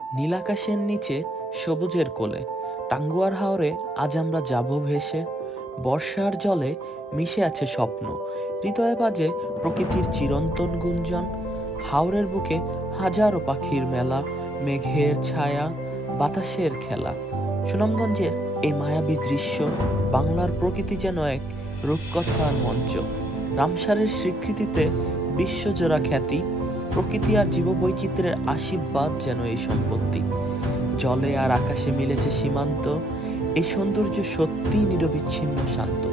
নীলাকাশের নিচে সবুজের কোলে টাঙ্গুয়ার হাওরে আজ আমরা যাব ভেসে। বর্ষার জলে মিশে আছে স্বপ্ন, হৃদয়ে বাজে প্রকৃতির চিরন্তন গুঞ্জন। হাওরের বুকে হাজারো পাখির মেলা, মেঘের ছায়া, বাতাসের খেলা। সুনামগঞ্জের এই মায়াবী দৃশ্য, বাংলার প্রকৃতি যেন এক রূপকথার মঞ্চ। রামসারের স্বীকৃতিতে বিশ্বজোড়া খ্যাতি, প্রকৃতি আর জীববৈচিত্র্যের আশীর্বাদ যেন এই সম্পত্তি। জলে আর আকাশে মিলেছে সীমান্ত, এই সৌন্দর্য সত্যিই নিরবিচ্ছিন্ন শান্ত।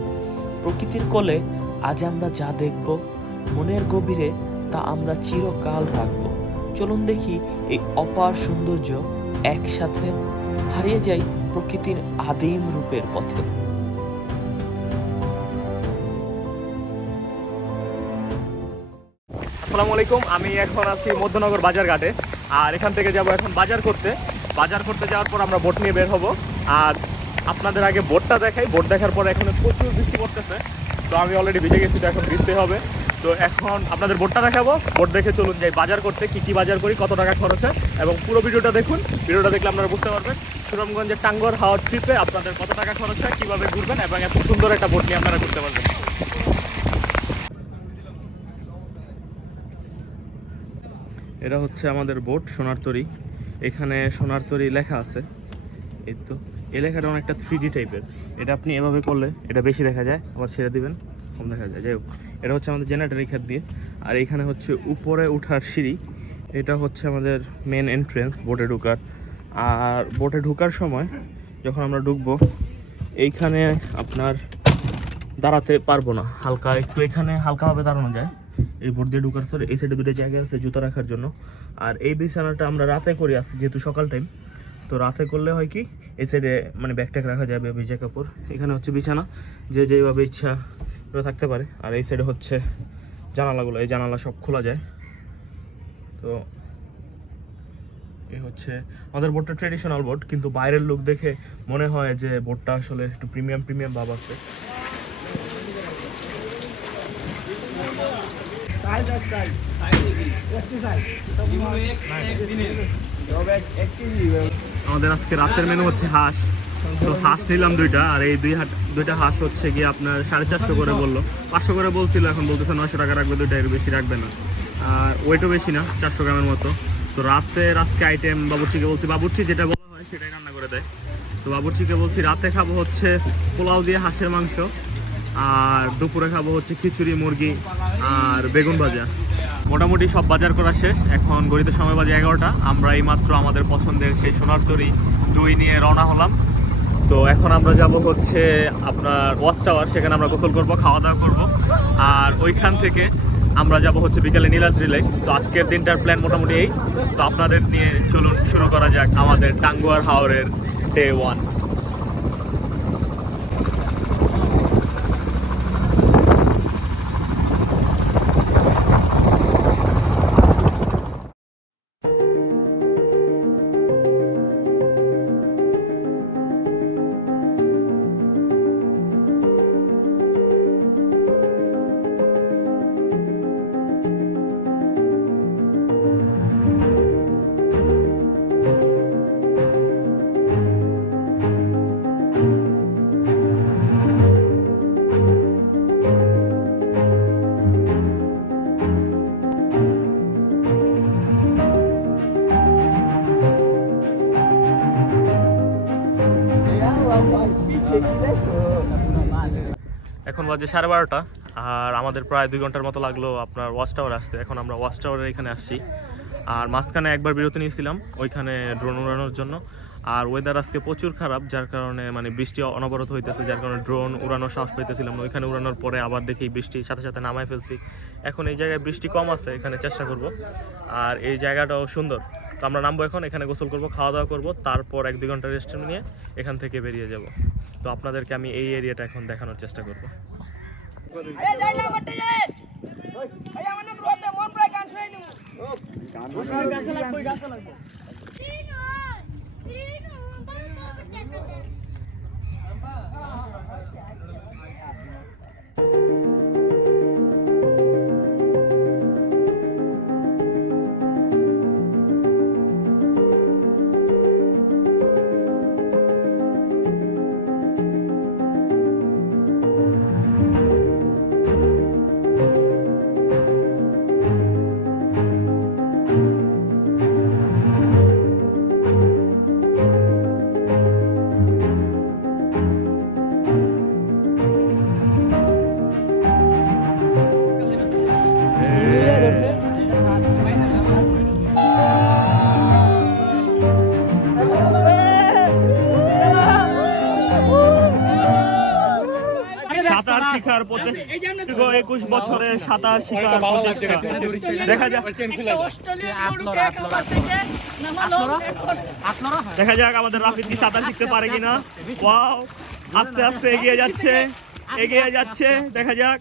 প্রকৃতির কোলে আজ আমরা যা দেখব, মনের গভীরে তা আমরা চিরকাল রাখব। চলুন দেখি এই অপার সৌন্দর্য একসাথে, হারিয়ে যাই প্রকৃতির আদিম রূপের পথে। আসসালামু আলাইকুম। আমি এখন আছি মধ্যনগর বাজার ঘাটে, আর এখান থেকে যাব এখন বাজার করতে যাওয়ার পর আমরা বোট নিয়ে বের হব। আর আপনাদের আগে বোটটা দেখাই। বোট দেখার পর এখন প্রচুর বৃষ্টি পড়তেছে, তো আমি অলরেডি ভিজে গেছি, তো এখন ভিজতে হবে। তো এখন আপনাদের বোটটা দেখাবো। বোট দেখে চলুন যাই বাজার করতে। কি বাজার করি, কত টাকা খরচ হয়, এবং পুরো ভিডিওটা দেখুন। ভিডিওটা দেখলে আপনারা বুঝতে পারবেন সুনামগঞ্জের টাঙ্গুয়ার হাওর ট্রিপে আপনাদের কত টাকা খরচ হয়, কীভাবে ঘুরবেন, এবং এত সুন্দর একটা বোট নিয়ে আপনারা ঘুরতে পারবেন। এটা হচ্ছে আমাদের বোট সোনারতরী। এখানে সোনারতরী লেখা আছে, এই তো। এই লেখাটা অনেকটা 3D টাইপের। এটা আপনি এভাবে করলে এটা বেশি দেখা যায়, আবার ছেড়ে দিবেন কম দেখা যায়। যাই হোক, এটা হচ্ছে আমাদের জেনারেটর এই খাত দিয়ে। আর এইখানে হচ্ছে উপরে ওঠার সিঁড়ি। এটা হচ্ছে আমাদের মেন এন্ট্রেন্স বোটে ঢোকার। আর বোটে ঢোকার সময় যখন আমরা ঢুকবো, এইখানে আপনার দাঁড়াতে পারবো না, হালকা একটু এখানে হালকাভাবে দাঁড়ানো যায়। এই বোট দিয়ে ঢোকার পরে এই সাইডে দুটো জায়গা আছে জুতো রাখার জন্য। আর এই বিছানাটা আমরা রাতে করি, আসছি যেহেতু সকাল টাইম, তো রাতে করলে হয় কি এই সাইডে মানে ব্যাগট্যাগ রাখা যাবে, ভিজা কাপড়। এখানে হচ্ছে বিছানা, যে যেভাবে ইচ্ছা থাকতে পারে। আর এই সাইডে হচ্ছে জানালাগুলো, এই জানালা সব খোলা যায়। তো এই হচ্ছে আমাদের বোটটা ট্রেডিশনাল বোট, কিন্তু বাইরের লোক দেখে মনে হয় যে বোটটা আসলে একটু প্রিমিয়াম ভাব আছে। আমাদের আজকে রাতের মেনু হচ্ছে হাঁস। তো হাঁস নিলাম দুইটা, আর এই দুইটা হাঁস হচ্ছে গিয়ে আপনার 450 করে বললো। 500 করে বলছিল, এখন বলতেছে 900 টাকা রাখবে, দুইটা, এর বেশি রাখবে না। আর ওয়েটও বেশি না, 400 গ্রামের মতো। তো রাতের আজকে আইটেম বাবুর্চিকে বলছি, বাবুর্চি যেটা বলা হয় সেটাই রান্না করে দেয়। তো বাবুর্চিকে বলছি রাতে খাবো হচ্ছে পোলাও দিয়ে হাঁসের মাংস, আর দুপুরে খাবো হচ্ছে খিচুড়ি, মুরগি আর বেগুন ভাজা। মোটামুটি সব বাজার করা শেষ। এখন ঘড়িতে সময় বাজে 11টা। আমরা এই মাত্র আমাদের পছন্দের সেই সোনারতরী দই নিয়ে রওনা হলাম। তো এখন আমরা যাব হচ্ছে আপনার ওয়াচ টাওয়ার, সেখানে আমরা গোসল করব, খাওয়া দাওয়া করব। আর ওইখান থেকে আমরা যাব হচ্ছে বিকেলে নীলাদ্রি লেক। তো আজকের দিনটার প্ল্যান মোটামুটি এই। তো আপনাদের নিয়ে চলুন শুরু করা যাক আমাদের টাঙ্গুয়ার হাওরের ডে 1। এখন বাজে 12:30, আর আমাদের প্রায় 2 ঘন্টার মতো লাগলো আপনার ওয়াচ টাওয়ার আসতে। এখন আমরা ওয়াচ টাওয়ারের এখানে আসছি। আর মাঝখানে একবার বিরতি নিয়েছিলাম ওইখানে ড্রোন উড়ানোর জন্য। আর ওয়েদার আজকে প্রচুর খারাপ, যার কারণে মানে বৃষ্টি অনবরত হইতেছে, যার কারণে ড্রোন উড়ানোর সাহস পাইতেছিলাম না। ওইখানে উড়ানোর পরে আবার দেখি বৃষ্টির সাথে সাথে নামায় ফেলছি। এখন এই জায়গায় বৃষ্টি কম আছে, এখানে চেষ্টা করব। আর এই জায়গাটাও সুন্দর। তো আমরা নামবো এখন, এখানে গোসল করব, খাওয়া দাওয়া করব, তারপর 1-2 ঘন্টা রেস্ট নিয়ে এখান থেকে বেরিয়ে যাব। তো আপনাদেরকে আমি এই এরিয়াটা এখন দেখানোর চেষ্টা করব। শিকার 21 বছরের সাঁতার শিকার প্রচেষ্টা। দেখা যাক দেখা যাক আমাদের রাফিদ কি সাঁতার শিখতে পারে কিনা। ওয়াও, আস্তে আস্তে এগিয়ে যাচ্ছে দেখা যাক।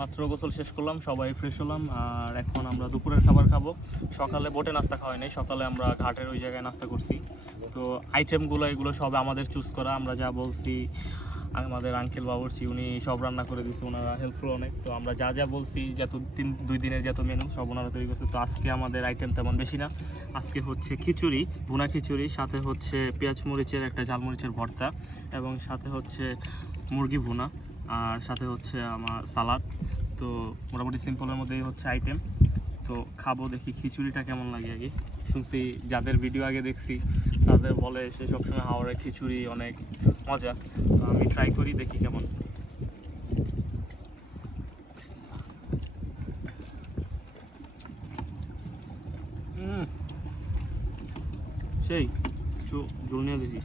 মাত্র গোসল শেষ করলাম, সবাই ফ্রেশ হলাম, আর এখন আমরা দুপুরের খাবার খাবো। সকালে বোটে নাস্তা খাওয়া হয়নি, সকালে আমরা ঘাটের ওই জায়গায় নাস্তা করছি। তো আইটেমগুলো এগুলো সব আমাদের চুজ করা, আমরা যা বলছি আমাদের আঙ্কেল বাবুর্চি উনি সব রান্না করে দিচ্ছে, ওনারা হেল্পফুল অনেক। তো আমরা যা যা বলছি দুই দিনের যত মেনু সব ওনারা তৈরি করছে। তো আজকে আমাদের আইটেম তেমন বেশি না, আজকে হচ্ছে খিচুড়ি, ভুনা খিচুড়ি, সাথে হচ্ছে পেঁয়াজ মরিচের একটা ঝালমরিচের ভর্তা, এবং সাথে হচ্ছে মুরগি ভুনা, আর সাথে হচ্ছে আমার সালাদ। তো মোটামুটি সিম্পলের মধ্যেই হচ্ছে আইটেম। তো খাবো, দেখি খিচুড়িটা কেমন লাগে। আগে শুনছি যাদের ভিডিও আগে দেখছি তাদের বলে সে সবসময় হাওড়ের খিচুড়ি অনেক মজা। তো আমি ট্রাই করি, দেখি কেমন। সেই জল নিয়ে দেখি।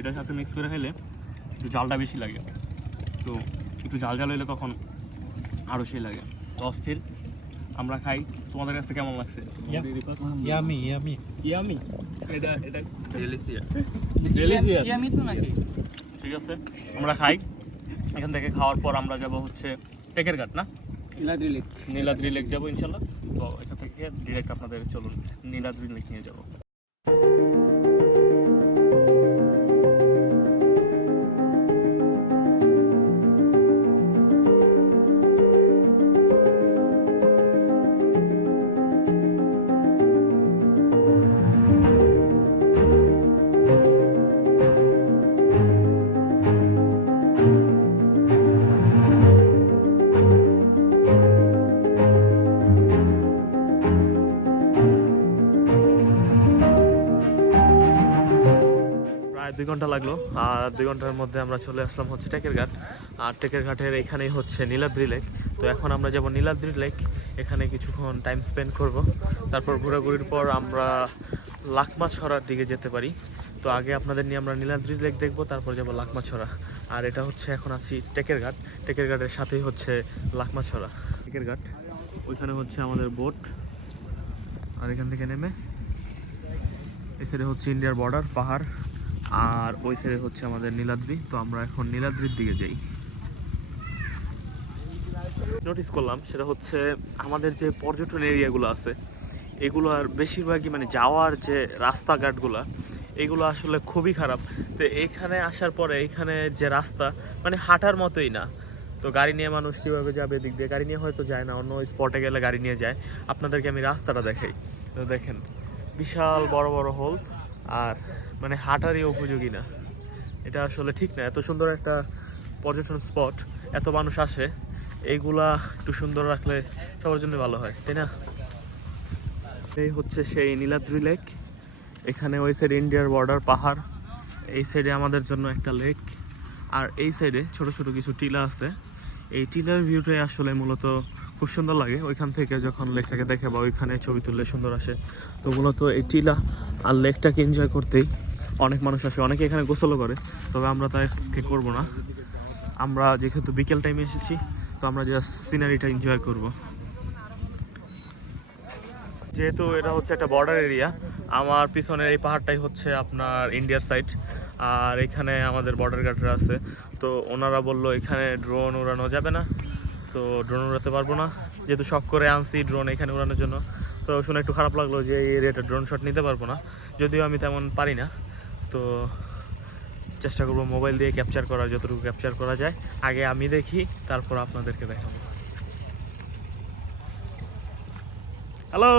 এটার সাথে মিক্স করে খেলে একটু জালটা বেশি লাগে, তো একটু জাল হলে তখন আরও সেই লাগে। তো অস্থির, আমরা খাই। তোমাদের কাছে কেমন লাগছে? ইয়ামি ইয়ামি ইয়ামি, এটা ইয়ামি তো নাকি? ঠিক আছে, আমরা খাই। এখান থেকে খাওয়ার পর আমরা যাব হচ্ছে টেকের ঘাট, না নীলাদ্রি লেক যাবো ইনশাল্লাহ। তো এখান থেকে ডিরেক্ট আপনাদের চলুন নীলাদ্রি লেক নিয়ে যাবো। প্রায় 2 ঘন্টা লাগলো, আর 2 ঘন্টার মধ্যে আমরা চলে আসলাম হচ্ছে টেকের ঘাট। আর টেকের ঘাটের এখানেই হচ্ছে নীলাদ্রি লেক। তো এখন আমরা যাব নীলাদ্রি লেক, এখানে কিছুক্ষণ টাইম স্পেন্ড করব। তারপর ঘোরাঘুরির পর আমরা লাকমাছড়ার দিকে যেতে পারি। তো আগে আপনাদের নিয়ে আমরা নীলাদ্রি লেক দেখবো, তারপর যাব লাকমাছড়া। আর এটা হচ্ছে এখন আছি টেকের ঘাট, টেকের ঘাটের সাথেই হচ্ছে লাকমাছড়া। টেকের ঘাট ওইখানে হচ্ছে আমাদের বোট, আর এখান থেকে নেমে এই সাইডে হচ্ছে ইন্ডিয়ার বর্ডার পাহাড়, আর ওই সাইডে হচ্ছে আমাদের নীলাদ্রি। তো আমরা এখন নীলাদ্রির দিকে যাই। নোটিস করলাম সেটা হচ্ছে আমাদের যে পর্যটন এরিয়াগুলো আছে এগুলো আর বেশিরভাগই মানে যাওয়ার যে রাস্তাঘাটগুলো এগুলো আসলে খুবই খারাপ। তো এইখানে আসার পরে এইখানে যে রাস্তা মানে হাঁটার মতোই না। তো গাড়ি নিয়ে মানুষ কীভাবে যাবে, দিক দিয়ে গাড়ি নিয়ে হয়তো যায় না, অন্য স্পটে গেলে গাড়ি নিয়ে যায়। আপনাদেরকে আমি রাস্তাটা দেখাই। তো দেখেন বিশাল বড় বড় হোল, আর মানে হাঁটারই উপযোগী না। এটা আসলে ঠিক না। এত সুন্দর একটা পর্যটন স্পট, এত মানুষ আসে, এইগুলা একটু সুন্দর রাখলে সবার জন্য ভালো হয়, তাই না? এই হচ্ছে সেই নীলাদ্রি লেক। এখানে ওই সাইডে ইন্ডিয়ার বর্ডার পাহাড়, এই সাইডে আমাদের জন্য একটা লেক, আর এই সাইডে ছোট ছোট কিছু টিলা আছে। এই টিলার ভিউটাই আসলে মূলত খুব সুন্দর লাগে ওইখান থেকে যখন লেকটাকে দেখে বা ওইখানে ছবি তুললে সুন্দর আসে। তো মূলত এই টিলা আর লেকটাকে এনজয় করতেই অনেক মানুষ আসে, অনেকে এখানে গোসলও করে। তবে আমরা তাই আজকে করবো না, আমরা যেহেতু বিকেল টাইমে এসেছি তো আমরা জাস্ট সিনারিটা এনজয় করব। যেহেতু এটা হচ্ছে একটা বর্ডার এরিয়া, আমার পিছনের এই পাহাড়টাই হচ্ছে আপনার ইন্ডিয়ার সাইড, আর এখানে আমাদের বর্ডার গার্ডরা আছে। তো ওনারা বললো এখানে ড্রোন উড়ানো যাবে না, তো ড্রোন উড়াতে পারবো না, যেহেতু শখ করে আনছি ড্রোন এখানে উড়ানোর জন্য। তো শুনে একটু খারাপ লাগলো যে এই এরিয়াটা ড্রোন শট নিতে পারবো না, যদিও আমি তেমন পারি না। তো চেষ্টা করবো মোবাইল দিয়ে ক্যাপচার করার, যতটুকু ক্যাপচার করা যায়। আগে আমি দেখি, তারপর আপনাদেরকে দেখাবো। হ্যালো,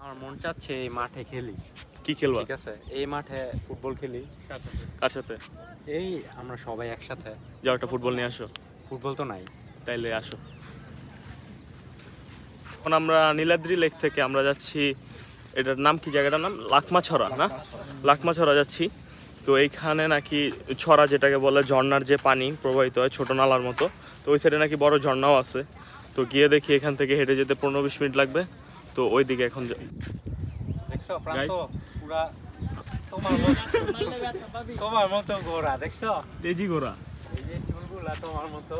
আমার মন চাচ্ছে এই মাঠে খেলি। কি খেলবা? ঠিক আছে, এই মাঠে ফুটবল খেলি। কার সাথে? এই আমরা সবাই একসাথে। যাও একটা ফুটবল নিয়ে আসো। ফুটবল তো নাই। তাইলে আসো। এখন আমরা নীলাদ্রি লেক থেকে আমরা যাচ্ছি, এটার নাম কি, জায়গাটার নাম লাকমাছড়া না? লাকমাছড়া যাচ্ছি। তো এইখানে নাকি ছড়া, যেটাকে বলে ঝর্ণার যে পানি প্রবাহিত হয় ছোট নালার মতো, তো ওই সাইডে নাকি বড় ঝর্ণাও আছে। তো গিয়ে দেখি, এখান থেকে হেঁটে যেতে 15-20 মিনিট লাগবে। তো ওই দিকে এখন দেখছো প্রান্ত পুরা তোমার মতো ঘোরা, দেখছো তেজি গোরা এই যে চুলগুলা তোমার মতো।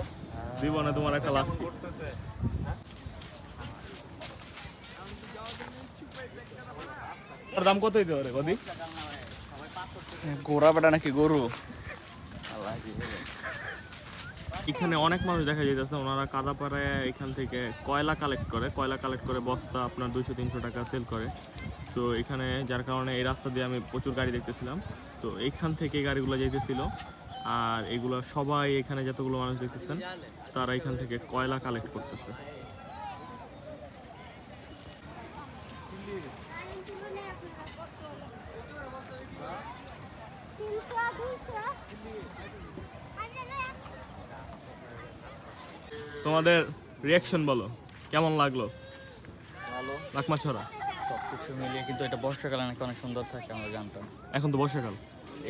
দিব না তোমার একটা লাভ। করতেছে ওর দাম কত হইতে পারে কদি? গোরা বেটা নাকি গরু? এখানে অনেক মানুষ দেখা যাইতেছে, ওনারা কাদাপাড়ায় এখান থেকে কয়লা কালেক্ট করে বস্তা আপনার 200-300 টাকা সেল করে। তো এখানে যার কারণে এই রাস্তা দিয়ে আমি প্রচুর গাড়ি দেখতেছিলাম। তো এইখান থেকে গাড়িগুলো যাইতেছিল, আর এগুলো সবাই এখানে যতগুলো মানুষ দেখতেছেন তারা এখান থেকে কয়লা কালেক্ট করতেছে। তোমাদের রিয়াকশন বলো, কেমন লাগলো ভালো, লাকমাছড়া? সবকিছু মিলিয়ে। কিন্তু এটা বর্ষাকালে নাকি অনেক সুন্দর থাকে, আমরা জানতাম। এখন তো বর্ষাকাল,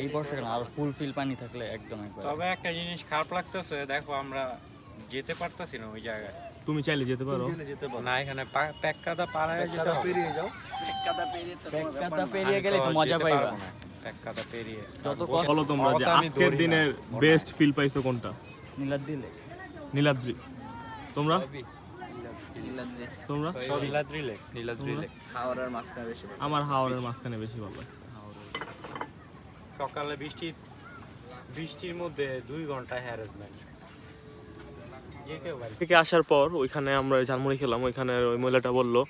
এই বর্ষাকালে আর ফুল ফিল পানি থাকলে একদম একবার। তবে একটা জিনিস খারাপ লাগতেছে, দেখো আমরা যেতে পারতাছি না ওই জায়গায়। তুমি চাইলে যেতে পারো। না, এখানে প্যাককাদা পাড়ায় যেতে হবে। কাদা পেরিয়ে গেলে তো মজা পাইবা। প্যাককাদা পেরিয়ে যত বলো তোমরা যে আমি আজকের দৌড়ি দিনের বেস্ট ফিল পাইছো কোনটা? নীলাদ দিলে নীলাদ্রি। তোমরা তোমরা নীলাদ্রি লেক, নীলাদ্রি লেক। হাওড়ার মাঝখানে বেশি। আমার হাওড়ের মাঝখানে বেশি ভালো লাগে। সকালে বৃষ্টির মধ্যে 2 ঘন্টা হ্যারাসমেন্ট। থেকে আসার পর ওইখানে আমরা ঝালমুড়ি খেলাম। ওইখানে ওই মহিলাটা বললো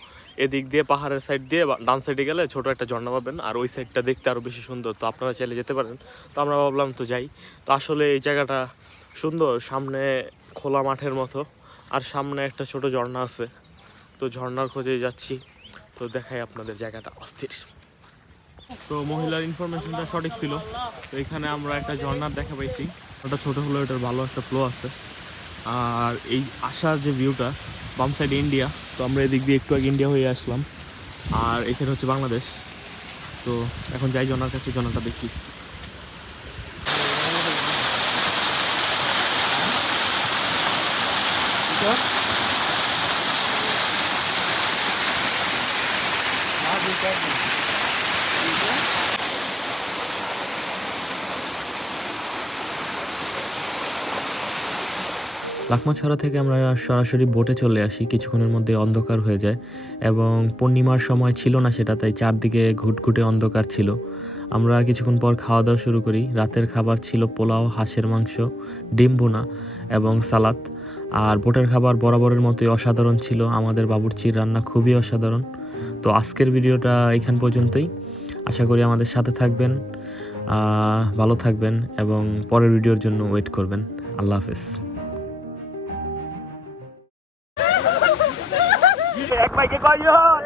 এদিক দিয়ে পাহাড়ের সাইড দিয়ে ডান সাইডে গেলে ছোট একটা ঝর্ণা পাবেন, আর ওই সাইডটা দেখতে আরো বেশি সুন্দর। তো আপনারা চাইলে যেতে পারেন। তো আমরা ভাবলাম তো যাই। তো আসলে এই জায়গাটা সুন্দর, সামনে খোলা মাঠের মতো, আর সামনে একটা ছোট ঝর্ণা আছে। তো ঝর্ণার খোঁজে যাচ্ছি। তো দেখাই আপনাদের, জায়গাটা অস্থির। তো মহিলার ইনফরমেশনটা সঠিক ছিল। তো এখানে আমরা একটা ঝর্ণার দেখা পাইছি, ওটা ছোট হলো, এটার ভালো একটা ফ্লো আছে। আর এই আসার যে ভিউটা, বাম সাইডে ইন্ডিয়া। তো আমরা এদিক দিয়ে একটু আগে ইন্ডিয়া হয়ে আসলাম, আর এখানে হচ্ছে বাংলাদেশ। তো এখন যাই ঝর্ণার কাছে, ঝর্ণাটা দেখি। লাকমাছড়া থেকে আমরা সরাসরি বোটে চলে আসি। কিছুক্ষণের মধ্যে অন্ধকার হয়ে যায়, এবং পূর্ণিমার সময় ছিল না সেটা, তাই চারদিকে ঘুটঘুটে অন্ধকার ছিল। আমরা কিছুক্ষণ পর খাওয়া দাওয়া শুরু করি। রাতের খাবার ছিল পোলাও, হাঁসের মাংস, ডিম ভুনা এবং সালাদ। আর বোটের খাবার বরাবরের মতোই অসাধারণ ছিল। আমাদের বাবুর্চির রান্না খুবই অসাধারণ। তো আজকের ভিডিওটা এখান পর্যন্তই। আশা করি আমাদের সাথে থাকবেন, ভালো থাকবেন, এবং পরের ভিডিওর জন্য ওয়েট করবেন। আল্লাহ হাফেজ। এক বাইকে কয়জন?